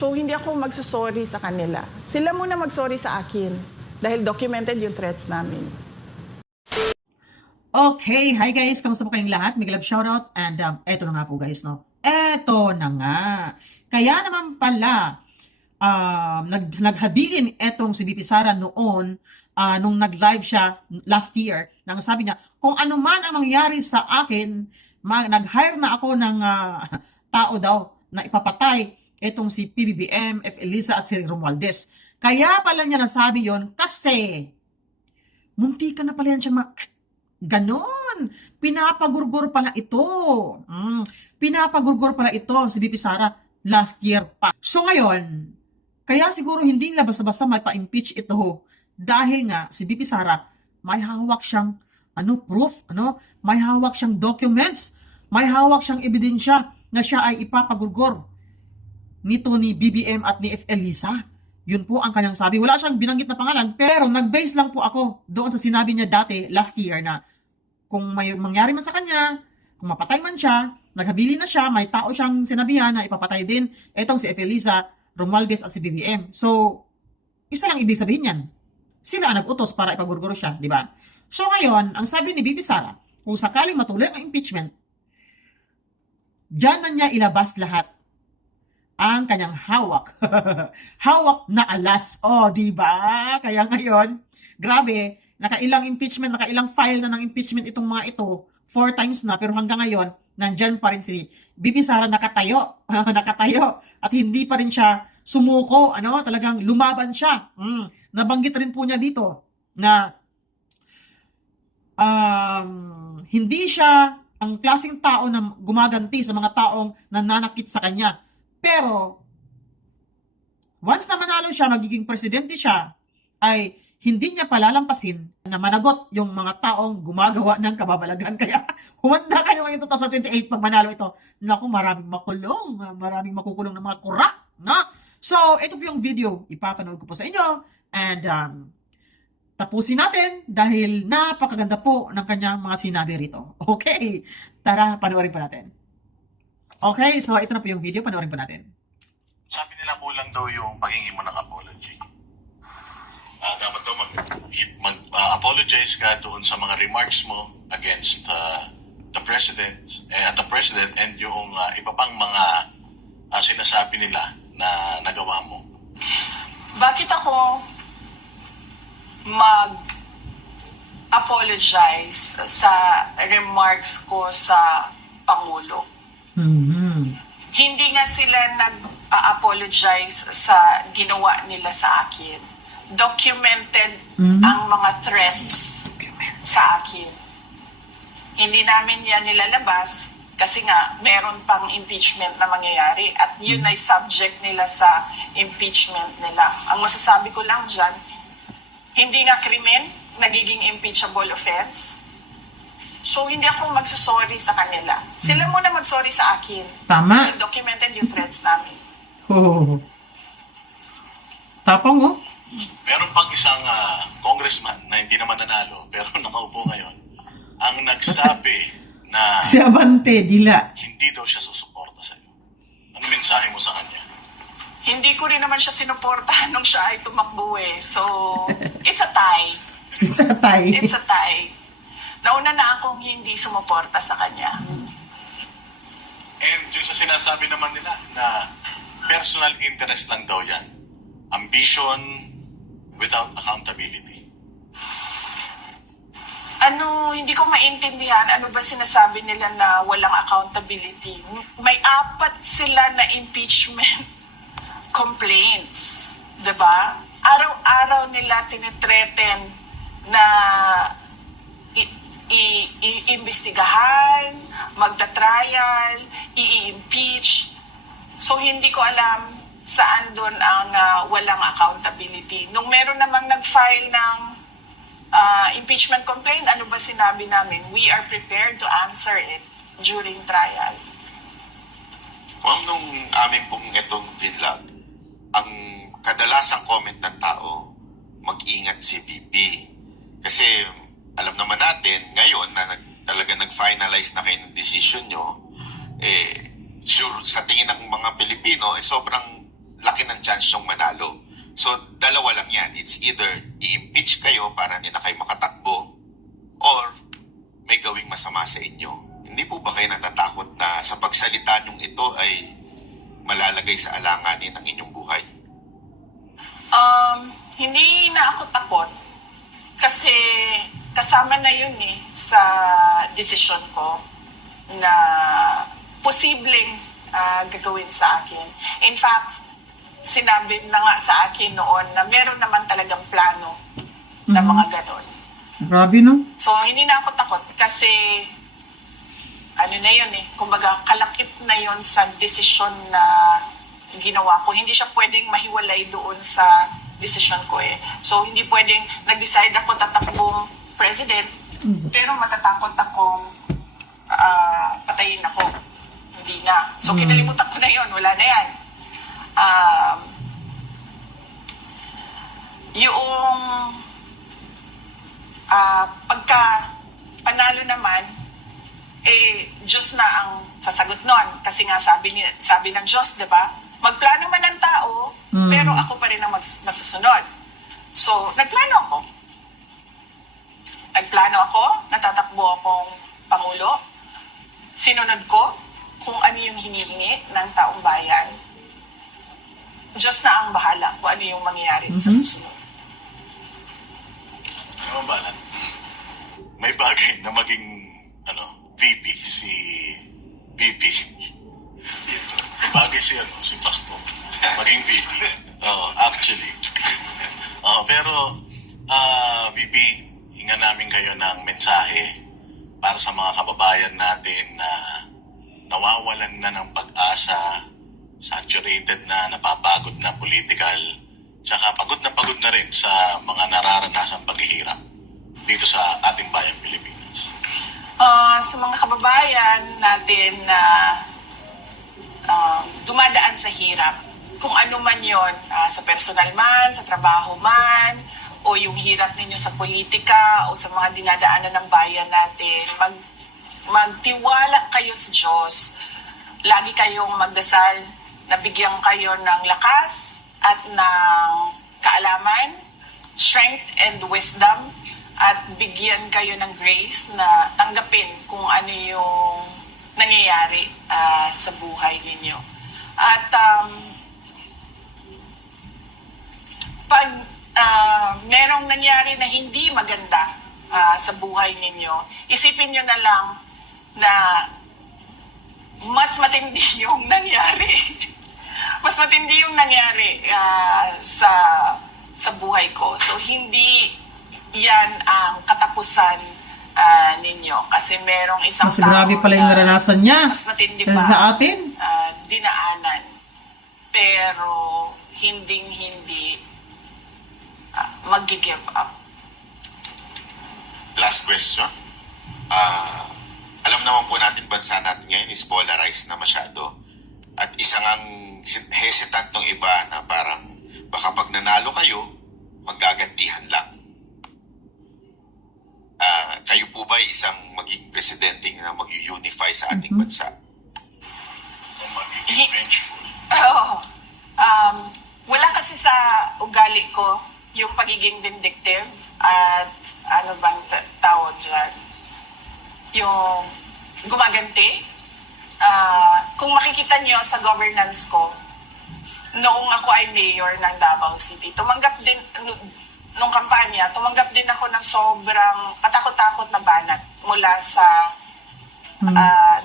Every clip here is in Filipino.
So, hindi ako magsusorry sa kanila. Sila muna magsorry sa akin dahil documented yung threats namin. Okay, hi guys, kamusta po kayong lahat? Miguel Love shoutout and eto na nga po guys, no? Eto na nga. Kaya naman pala, naghabilin etong si BP Sara noon nung nag-live siya last year, nang sabi niya, kung ano man ang mangyari sa akin, nag-hire na ako ng tao daw na ipapatay etong si PBBM, F. Elisa at si Romualdez. Kaya pala niya nasabi yon kasi munti ka na pala yan siya ganon. Pinapagurgur pala ito. Pinapagurgur pala ito si BP Sara last year pa. So ngayon, kaya siguro hindi nila basta-basta may pa-impeach ito dahil nga si BP Sara may hawak siyang proof, may hawak siyang documents, may hawak siyang ebidensya na siya ay ipapagurgur nito ni BBM at ni F. Elisa. Yun po ang kanyang sabi. Wala siyang binanggit na pangalan, pero nag-base lang po ako doon sa sinabi niya dati last year na kung may mangyari man sa kanya, kung mapatay man siya, naghabilin na siya, may tao siyang sinabihan na ipapatay din etong si F. Elisa, Romualdez at si BBM. So, isa lang ibig sabihin yan. Sila ang nag-utos para ipagurguro siya, di ba? So ngayon, ang sabi ni BP Sara, kung sakaling matuloy ang impeachment, diyan na niya ilabas lahat ang kanyang hawak. Hawak na alas. Oh, di ba? Kaya ngayon, grabe, nakailang impeachment, nakailang file na ng impeachment itong mga ito, 4 times na, pero hanggang ngayon, nandyan pa rin si BP Sara nakatayo. Nakatayo. At hindi pa rin siya sumuko, talagang lumaban siya. Nabanggit rin po niya dito na hindi siya ang klaseng tao na gumaganti sa mga taong nananakit sa kanya. Pero, once na manalo siya, magiging presidente siya, ay hindi niya palalampasin na managot yung mga taong gumagawa ng kababalagan. Kaya, humanda kayo ngayon 2028 pag manalo ito. Naku, maraming makulong, maraming makukulong ng mga kurak. So, ito po yung video, ipapanood ko po sa inyo. And, tapusin natin dahil napakaganda po ng kanyang mga sinabi rito. Okay, tara, panoorin pa natin. Okay, so ito na po yung video, panoorin po natin. Sabi nila kulang daw yung paghingi mo ng apology. Dapat daw mag-apologize ka doon sa mga remarks mo against the president and yung iba pang mga sinasabi nila na nagawa mo. Bakit ako mag-apologize sa remarks ko sa Pangulo? Hindi nga sila nag-apologize sa ginawa nila sa akin. Documented ang mga threats sa akin. Hindi namin yan nilalabas kasi nga meron pang impeachment na mangyayari at yun ay subject nila sa impeachment nila. Ang masasabi ko lang dyan, hindi nga krimen, nagiging impeachable offense. So, hindi ako magsasorry sa kanila. Sila muna magsorry sa akin. Tama. Documented yung threats namin. Oh. Tapang, oh. Meron pang isang congressman na hindi naman nanalo pero nakaupo ngayon ang nagsabi na Si Abante, dila. hindi daw siya susuporta sa iyo. Ano mensahe mo sa kanya? Hindi ko rin naman siya sinuportahan nung siya ay tumakbo eh. So, it's a tie. It's a tie. It's a tie. Nauna na akong hindi sumuporta sa kanya. And yung sa sinasabi naman nila na personal interest lang daw yan. Ambition without accountability. Hindi ko maintindihan, ano ba sinasabi nila na walang accountability? May 4 sila na impeachment complaints. Diba? Araw-araw nila tinitreten na iimbestigahan, magta-trial, i-impeach. So, hindi ko alam saan doon ang walang accountability. Nung meron namang nag-file ng impeachment complaint, ano ba sinabi namin? We are prepared to answer it during trial. Well, nung amin pong itong vlog, ang kadalasang comment ng tao, mag-ingat si VP. Kasi alam naman natin, ngayon na talaga nag-finalize na kayo ng decision nyo, sure, sa tingin ng mga Pilipino, sobrang laki chance yung manalo. So, dalawa lang yan. It's either i-impeach kayo para hindi na kayo makatakbo or may gawing masama sa inyo. Hindi po ba kayo natatakot na sa pagsalita nyong ito ay malalagay sa alanganin ang inyong buhay? Hindi na ako takot kasi kasama na yun sa desisyon ko na posibleng gagawin sa akin. In fact, sinabi na nga sa akin noon na meron naman talagang plano na mga ganon. Grabe, no? So, hindi na ako takot kasi ano na yun kumbaga kalakip na yun sa desisyon na ginawa ko. Hindi siya pwedeng mahiwalay doon sa desisyon ko So, hindi pwedeng nag-decide ako tatakbong president, pero matatakot akong patayin ako. Hindi na. So, kinalimutan ko na yun. Wala na yan. Yung pagka panalo naman, Diyos na ang sasagot nun. Kasi nga sabi ng Diyos, di ba? Magplano man ang tao, pero ako pa rin ang masusunod. So, nagplano ako. Natatakbo akong Pangulo. Sinunod ko kung ano yung hinihingi ng taong bayan. Diyos na ang bahala kung ano yung mangyayari sa susunod. Ano ba? May bagay na maging VP si VP. May bagay si Pasto. Maging VP. Actually. Pero VP, hinga namin kayo ng mensahe para sa mga kababayan natin na nawawalan na ng pag-asa, saturated na, napapagod na political, tsaka pagod na rin sa mga nararanasang paghihirap dito sa ating bayang Pilipinas. Sa mga kababayan natin na dumadaan sa hirap, kung ano man yon, sa personal man, sa trabaho man, o yung hirap ninyo sa politika o sa mga dinadaanan ng bayan natin, magtiwala kayo sa Diyos. Lagi kayong magdasal na bigyan kayo ng lakas at ng kaalaman, strength and wisdom, at bigyan kayo ng grace na tanggapin kung ano yung nangyayari sa buhay ninyo. At pag merong nangyari na hindi maganda sa buhay ninyo, isipin nyo na lang na mas matindi yung nangyari. Mas matindi yung nangyari sa buhay ko. So, hindi yan ang katapusan ninyo. Kasi merong isang Mas grabe pala yung naranasan niya. mas matindi Kasi pa sa atin. dinaanan. Pero, hindi mag-give up. Last question. Alam naman po natin, bansa natin ngayon is polarized na masyado. At isang ang hesitant ng iba na parang baka pag nanalo kayo, magagantihan lang. Kayo po ba isang maging presidente na mag-unify sa ating bansa? O magiging vengeful. Wala kasi sa ugali ko yung pagiging vindictive at ano bang tawag dyan? Yung gumaganti. Kung makikita nyo sa governance ko, noong ako ay mayor ng Davao City, tumanggap din, nung kampanya, tumanggap din ako ng sobrang katakot-takot na banat mula sa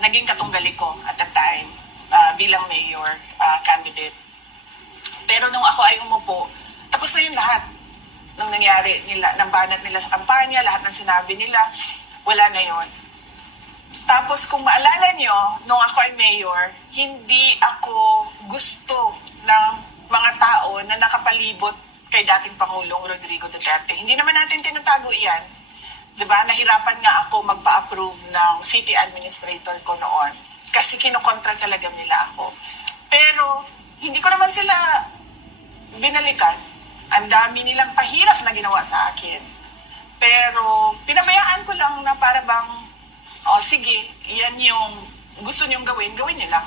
naging katunggali ko at the time bilang mayor candidate. Pero nung ako ay umupo, tapos na yun lahat ng nangyari nila, ng banat nila sa kampanya, lahat ng sinabi nila, wala na yun. Tapos kung maalala nyo, nung ako ay mayor, hindi ako gusto ng mga tao na nakapalibot kay dating Pangulong Rodrigo Duterte. Hindi naman natin tinatago iyan. Diba? Nahirapan nga ako magpa-approve ng city administrator ko noon. Kasi kinukontra talaga nila ako. Pero, hindi ko naman sila binalikan. Ang dami nilang pahirap na ginawa sa akin. Pero, pinabayaan ko lang na para bang, sige, yan yung gusto niyong gawin, gawin niyo lang.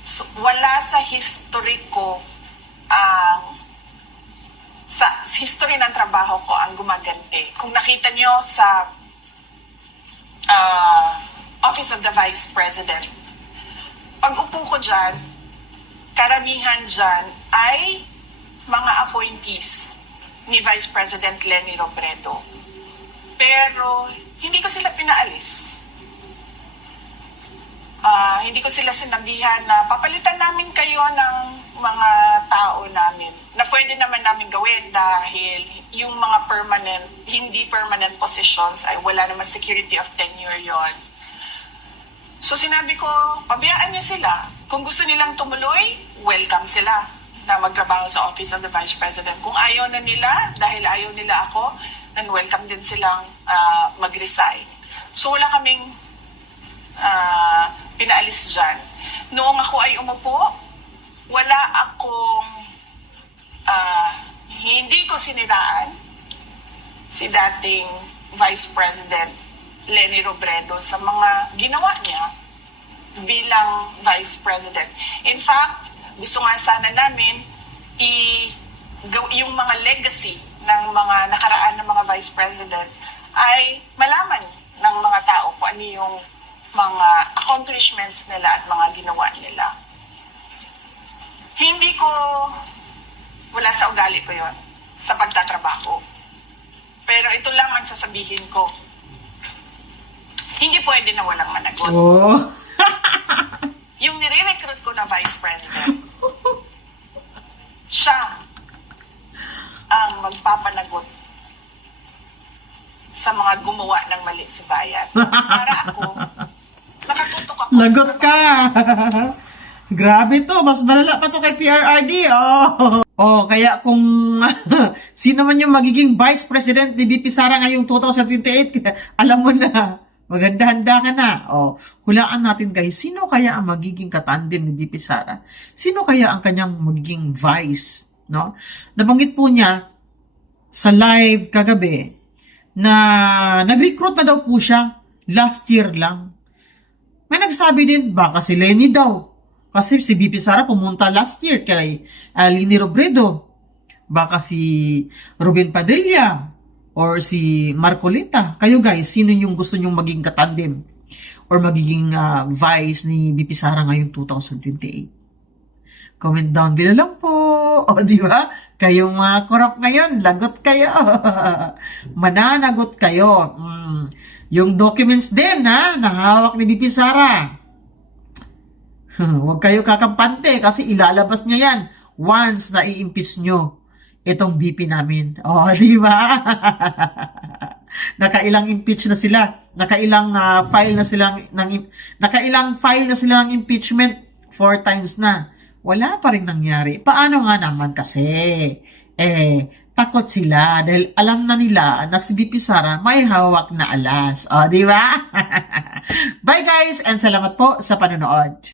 So, wala sa history ko sa history ng trabaho ko ang gumaganti. Kung nakita nyo sa Office of the Vice President, pag upo ko dyan, karamihan dyan ay mga appointees ni Vice President Leni Robredo. Pero hindi ko sila pinaalis. Hindi ko sila sinabihan na papalitan namin kayo ng mga tao namin na pwede naman namin gawin dahil yung mga hindi permanent positions ay wala naman security of tenure yon. So sinabi ko, pabayaan nyo sila. Kung gusto nilang tumuloy, welcome sila na magtrabaho sa Office of the Vice President. Kung ayaw na nila, dahil ayaw nila ako, then welcome din silang mag-resign. So wala kaming pinaalis dyan. Noong ako ay umupo, wala akong, hindi ko siniraan si dating Vice President Leni Robredo sa mga ginawa niya bilang Vice President. In fact, gusto nga sana namin yung mga legacy ng mga nakaraan ng mga Vice President ay malaman ng mga tao kung ano yung mga accomplishments nila at mga ginawa nila. Hindi ko, wala sa ugali ko yon sa pagtatrabaho. Pero ito lang ang sasabihin ko. Hindi pwede na walang managot. Oh. Yung nire-recruit ko na Vice President, siya ang magpapanagot sa mga gumawa ng mali sa bayan. Para ako, nakatutok ako. Lagot ka! Grabe to, mas malala pa to kay PRRD, oh. Oh, kaya kung sino man yung magiging Vice President ni VP Sara ngayong 2028, alam mo na, maganda-handa ka na. Oh, hulaan natin guys, sino kaya ang magiging katandem ni VP Sara? Sino kaya ang kanyang magiging Vice, no? Nabanggit po niya sa live kagabi na nag-recruit na daw po siya last year lang. May nagsabi din, baka si Leni daw. Kasi si VP Sara pumunta last year kay Leni Robredo. Baka si Ruben Padilla or si Marcolita. Kayo guys, sino yung gusto nyong maging katandem or magiging vice ni VP Sara ngayong 2028? Comment down below lang po. O, di ba? Kayong mga kurok ngayon, lagot kayo. Mananagot kayo. Yung documents din, ha, nahawak ni VP Sara. Huwag kayo kakampante kasi ilalabas niya yan once na i-impeach nyo itong VP namin. O, di ba? Nakailang impeach na sila. Nakailang file na sila ng impeachment 4 times na. Wala pa rin nangyari. Paano nga naman kasi? Takot sila dahil alam na nila na si VP Sara may hawak na alas. O, di ba? Bye guys and salamat po sa panonood.